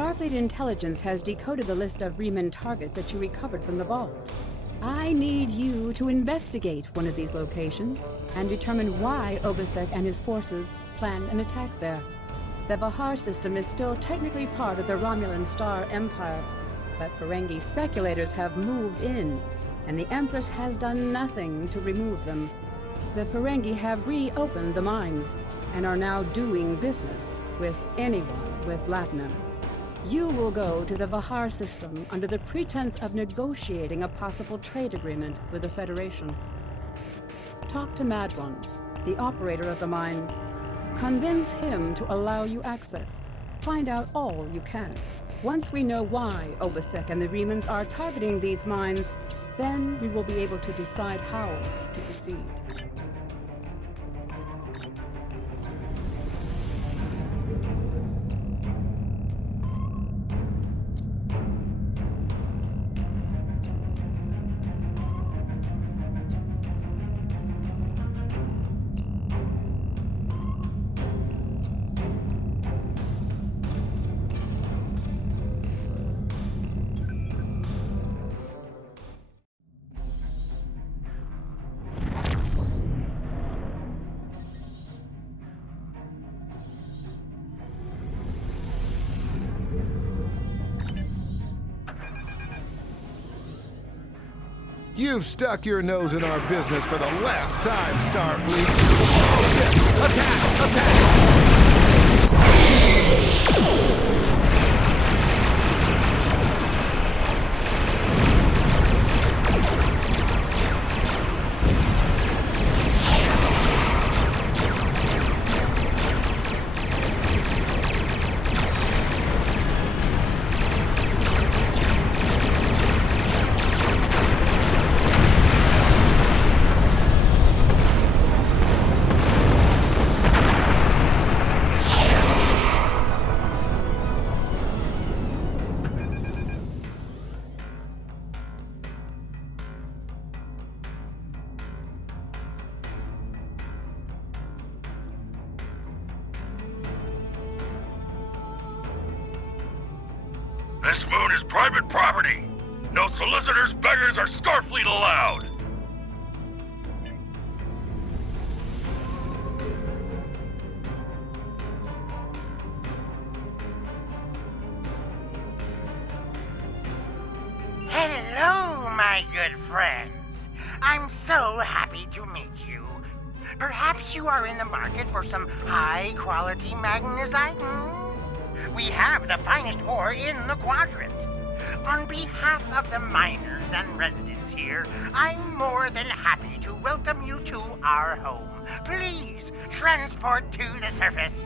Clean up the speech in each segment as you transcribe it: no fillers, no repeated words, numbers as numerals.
Starfleet intelligence has decoded the list of Riemann targets that you recovered from the vault. I need you to investigate one of these locations and determine why Obasek and his forces planned an attack there. The Vahar system is still technically part of the Romulan Star Empire, but Ferengi speculators have moved in, and the Empress has done nothing to remove them. The Ferengi have reopened the mines and are now doing business with anyone with Latinum. You will go to the Vahar system under the pretense of negotiating a possible trade agreement with the Federation. Talk to Madron, the operator of the mines. Convince him to allow you access. Find out all you can. Once we know why Obasek and the Riemanns are targeting these mines, then we will be able to decide how to proceed. You've stuck your nose in our business for the last time, Starfleet. Attack! Attack! This moon is private property. No solicitors, beggars, or Starfleet allowed. Hello, my good friends. I'm so happy to meet you. Perhaps you are in the market for some high-quality magnesite? We have the finest ore in the quadrant. On behalf of the miners and residents here, I'm more than happy to welcome you to our home. Please transport to the surface.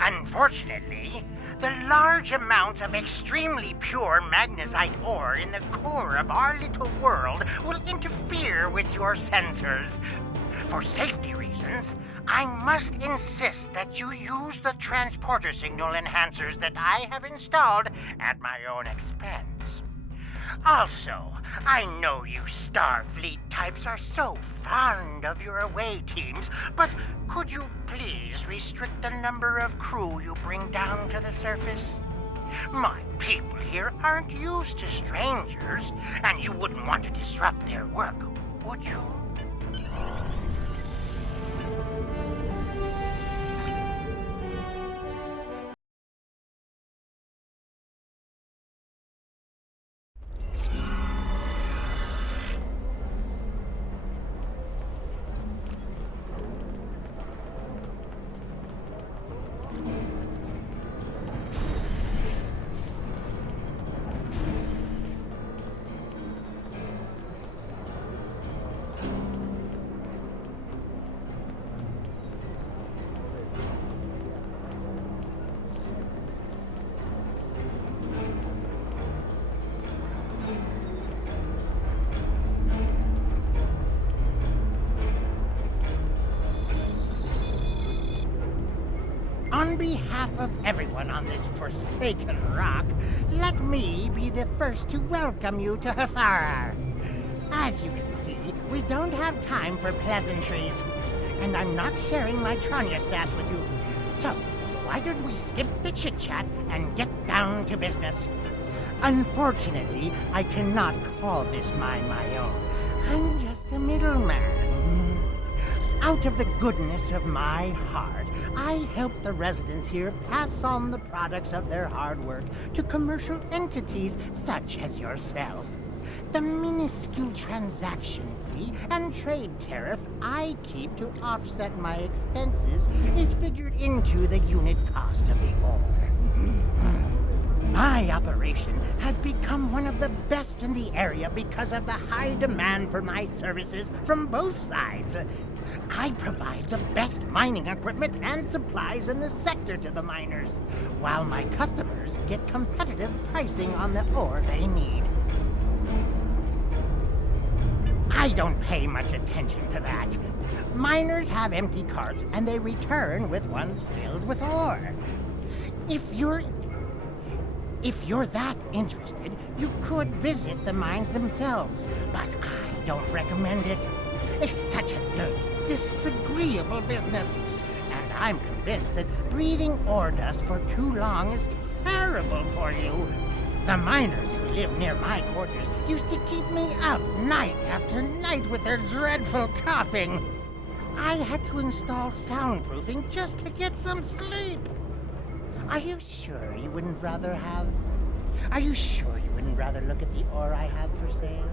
Unfortunately, the large amounts of extremely pure magnesite ore in the core of our little world will interfere with your sensors. For safety reasons, I must insist that you use the transporter signal enhancers that I have installed at my own expense. Also, I know you Starfleet types are so fond of your away teams, but could you please restrict the number of crew you bring down to the surface? My people here aren't used to strangers, and you wouldn't want to disrupt their work, would you? On behalf of everyone on this forsaken rock, let me be the first to welcome you to Hathara. As you can see, we don't have time for pleasantries, and I'm not sharing my Tranya stash with you. So, why don't we skip the chit-chat and get down to business? Unfortunately, I cannot call this mine my own. I'm just a middleman. Out of the goodness of my heart, I help the residents here pass on the products of their hard work to commercial entities such as yourself. The minuscule transaction fee and trade tariff I keep to offset my expenses is figured into the unit cost of the ore. My operation has become one of the best in the area because of the high demand for my services from both sides. I provide the best mining equipment and supplies in the sector to the miners, while my customers get competitive pricing on the ore they need. I don't pay much attention to that. Miners have empty carts and they return with ones filled with ore. If you're that interested, you could visit the mines themselves, but I don't recommend it. It's such a dirty, disagreeable business, and I'm convinced that breathing ore dust for too long is terrible for you. The miners who live near my quarters used to keep me up night after night with their dreadful coughing. I had to install soundproofing just to get some sleep. Are you sure you wouldn't rather look at the ore I have for sale?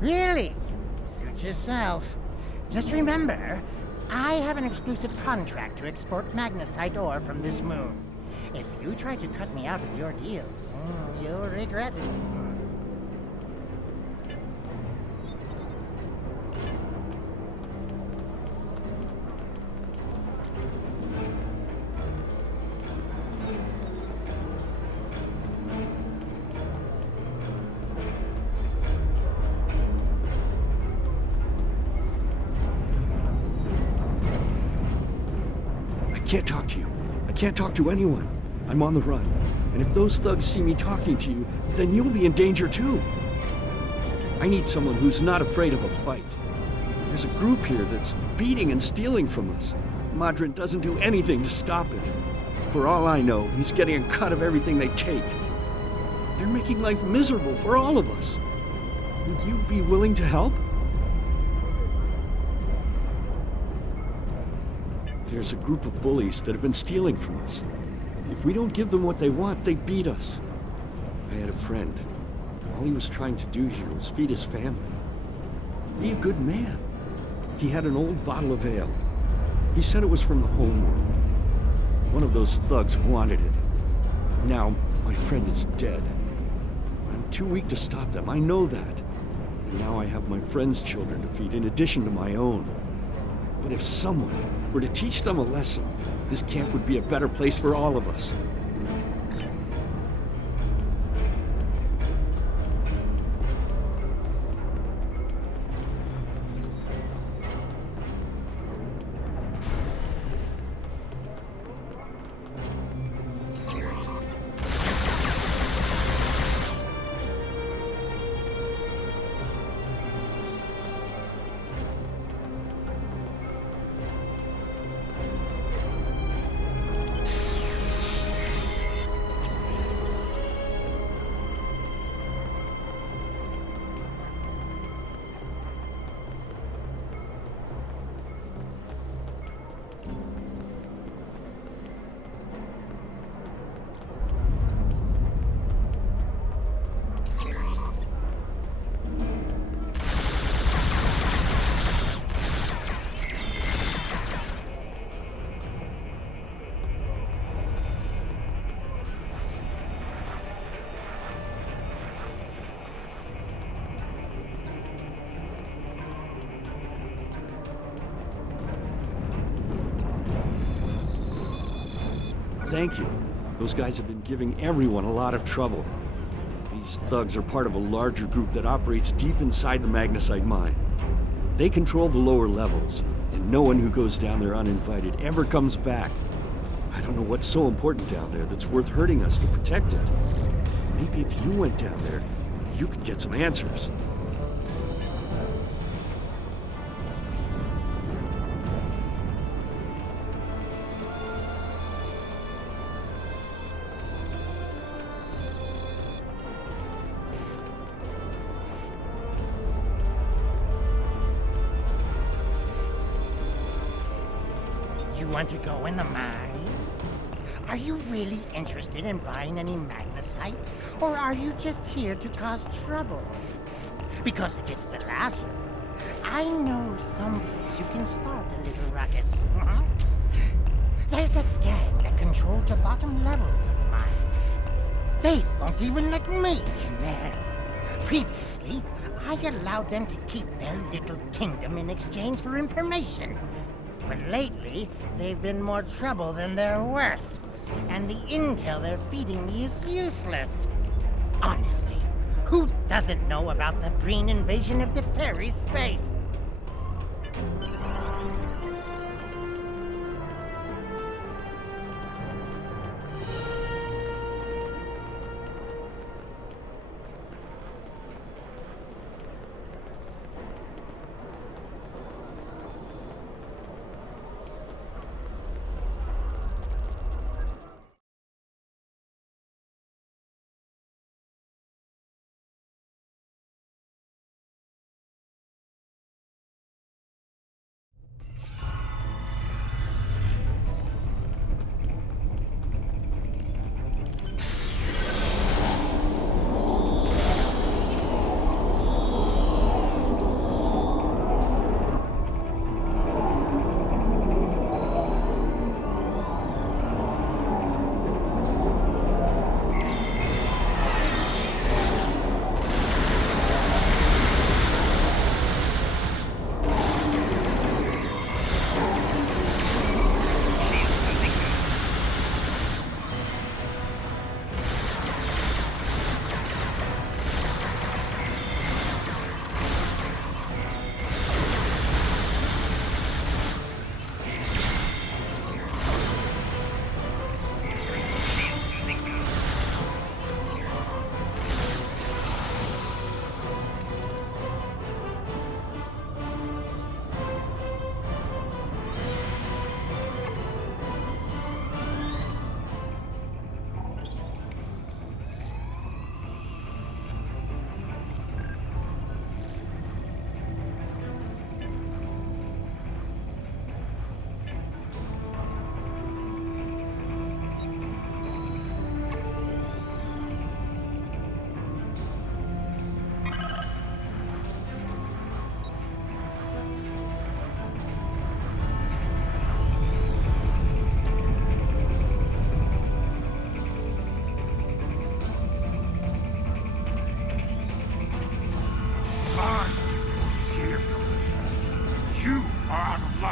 Really? Suit yourself. Just remember, I have an exclusive contract to export magnesite ore from this moon. If you try to cut me out of your deals, you'll regret it. I can't talk to you. I can't talk to anyone. I'm on the run. And if those thugs see me talking to you, then you'll be in danger too. I need someone who's not afraid of a fight. There's a group here that's beating and stealing from us. Madrin doesn't do anything to stop it. For all I know, he's getting a cut of everything they take. They're making life miserable for all of us. Would you be willing to help? There's a group of bullies that have been stealing from us. If we don't give them what they want, they beat us. I had a friend. All he was trying to do here was feed his family. Be a good man. He had an old bottle of ale. He said it was from the homeworld. One of those thugs wanted it. Now, my friend is dead. I'm too weak to stop them, I know that. And now I have my friend's children to feed in addition to my own. But if someone were to teach them a lesson, this camp would be a better place for all of us. Thank you. Those guys have been giving everyone a lot of trouble. These thugs are part of a larger group that operates deep inside the magnesite mine. They control the lower levels, and no one who goes down there uninvited ever comes back. I don't know what's so important down there that's worth hurting us to protect it. Maybe if you went down there, you could get some answers. You want to go in the mine? Are you really interested in buying any magnesite? Or are you just here to cause trouble? Because if it's the latter, I know someplace you can start a little ruckus. There's a gang that controls the bottom levels of the mine. They won't even let me in there. Previously, I allowed them to keep their little kingdom in exchange for information. But lately, they've been more trouble than they're worth. And the intel they're feeding me is useless. Honestly, who doesn't know about the Breen invasion of the fairy space?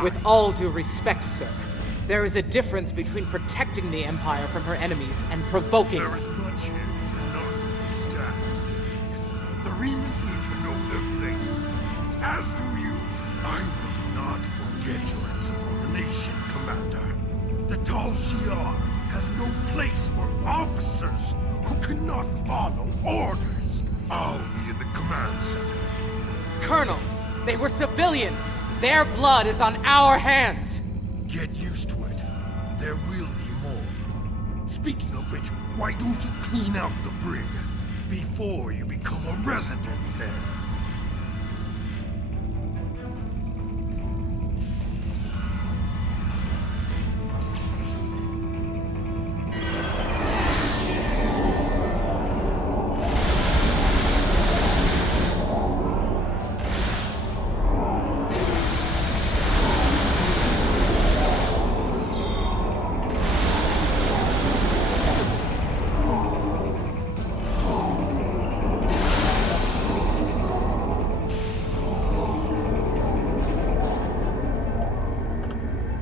With all due respect, sir, there is a difference between protecting the Empire from her enemies and provoking There them. is much here you not understand. The Remans need to know their place. As do you. I will not forget your insubordination, Commander. The Tal Shiar has no place for officers who cannot follow orders. I'll be in the command center. Colonel, they were civilians! Their blood is on our hands! Get used to it. There will be more. Speaking of which, why don't you clean out the brig before you become a resident there?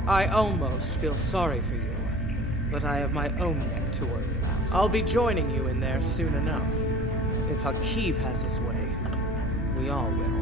I almost feel sorry for you, but I have my own neck to worry about. I'll be joining you in there soon enough. If Hakeeb has his way, we all will.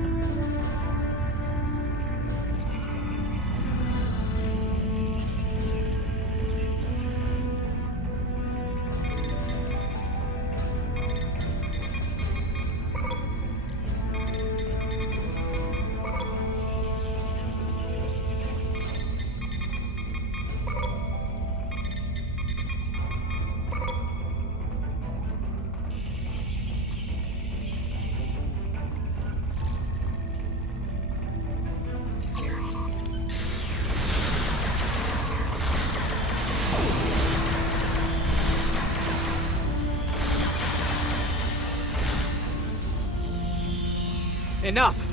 Enough!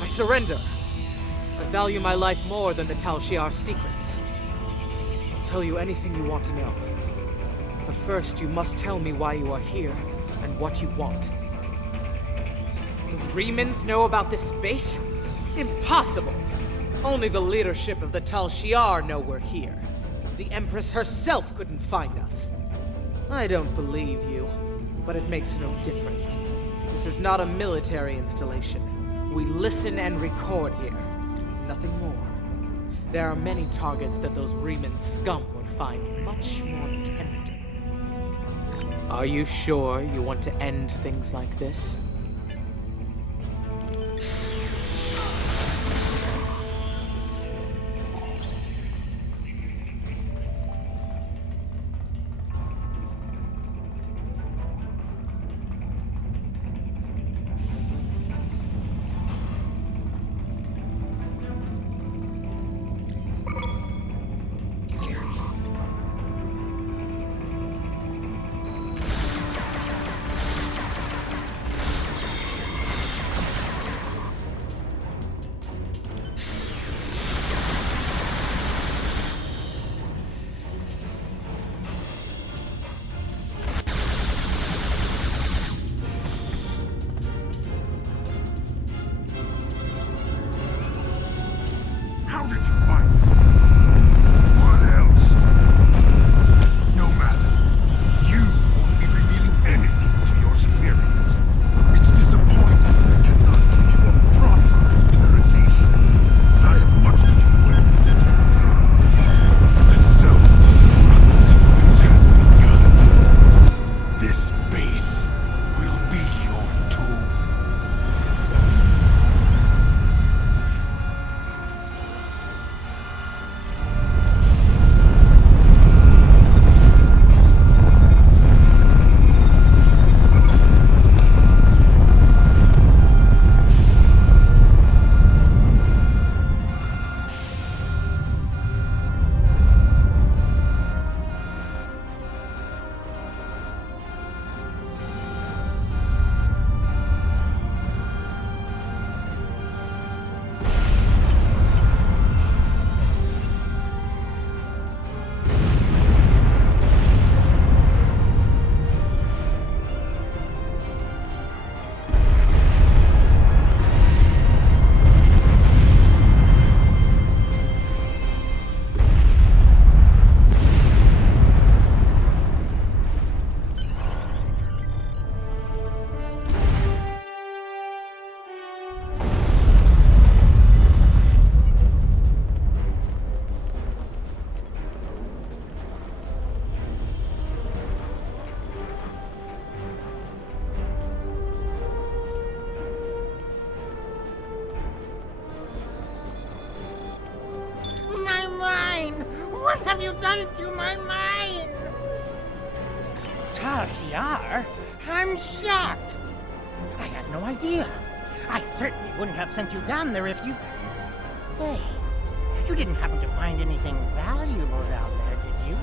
I surrender. I value my life more than the Tal Shiar's secrets. I'll tell you anything you want to know. But first, you must tell me why you are here and what you want. The Remans know about this base? Impossible! Only the leadership of the Tal Shiar know we're here. The Empress herself couldn't find us. I don't believe you, but it makes no difference. This is not a military installation. We listen and record here. Nothing more. There are many targets that those Reman scum would find much more tempting. Are you sure you want to end things like this? How did you find this place? What else? No matter. You won't be revealing anything to your superiors. It's disappointing I cannot give you a proper interrogation. But I have much to do in the meantime. The self-destruct sequence has begun. This base will be your tomb. My mind! What have you done to my mind? Tal Shiar? I'm shocked. I had no idea. I certainly wouldn't have sent you down there if you... Say, you didn't happen to find anything valuable down there, did you?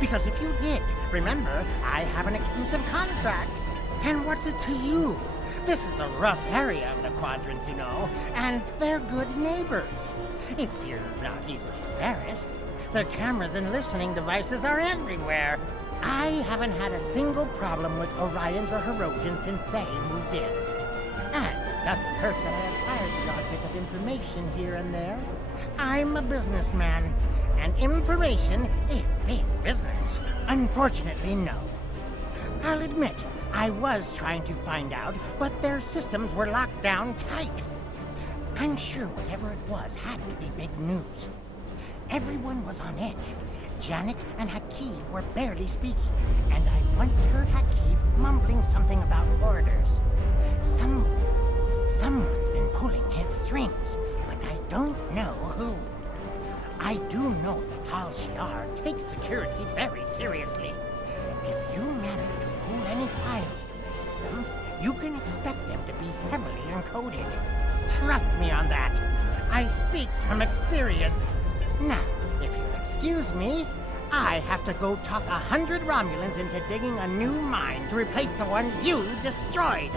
Because if you did, remember, I have an exclusive contract. And what's it to you? This is a rough area of the quadrant, you know, and they're good neighbors. If you're not easily embarrassed, their cameras and listening devices are everywhere. I haven't had a single problem with Orions or Herodians since they moved in. And it doesn't hurt that I acquired the odd bit of information here and there. I'm a businessman, and information is big business. Unfortunately, no. I'll admit, I was trying to find out, but their systems were locked down tight. I'm sure whatever it was had to be big news. Everyone was on edge. Janik and Hakiv were barely speaking, and I once heard Hakiv mumbling something about orders. Someone's been pulling his strings, but I don't know who. I do know the Tal Shiar takes security very seriously. If you manage to pull any files from their system, you can expect them to be heavily encoded. Trust me on that. I speak from experience. Now, if you'll excuse me, I have to go talk 100 Romulans into digging a new mine to replace the one you destroyed.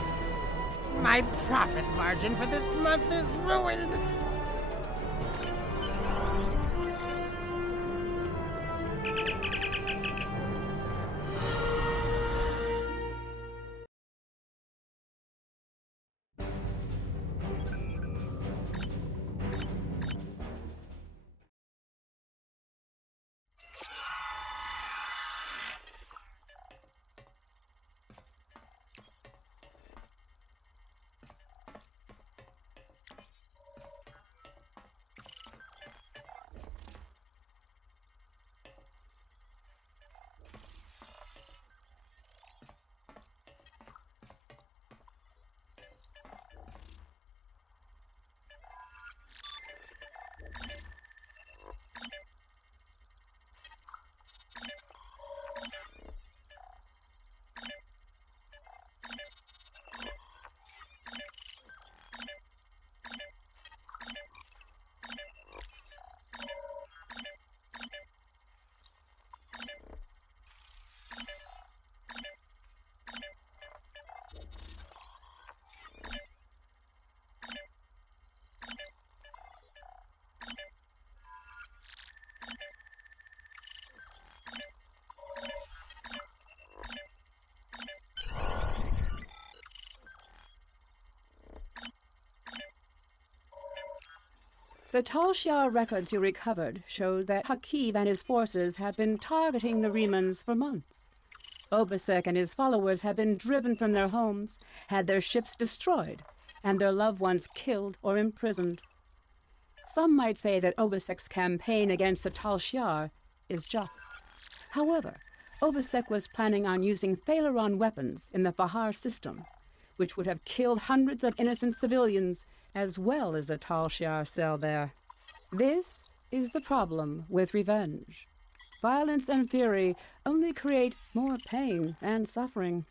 My profit margin for this month is ruined. The Tal Shiar records you recovered showed that Hakiv and his forces have been targeting the Remans for months. Obasek and his followers have been driven from their homes, had their ships destroyed, and their loved ones killed or imprisoned. Some might say that Obasek's campaign against the Tal Shiar is just. However, Obasek was planning on using Thalaron weapons in the Fahar system, which would have killed hundreds of innocent civilians as well as the Tal Shiar cell there. This is the problem with revenge. Violence and fury only create more pain and suffering.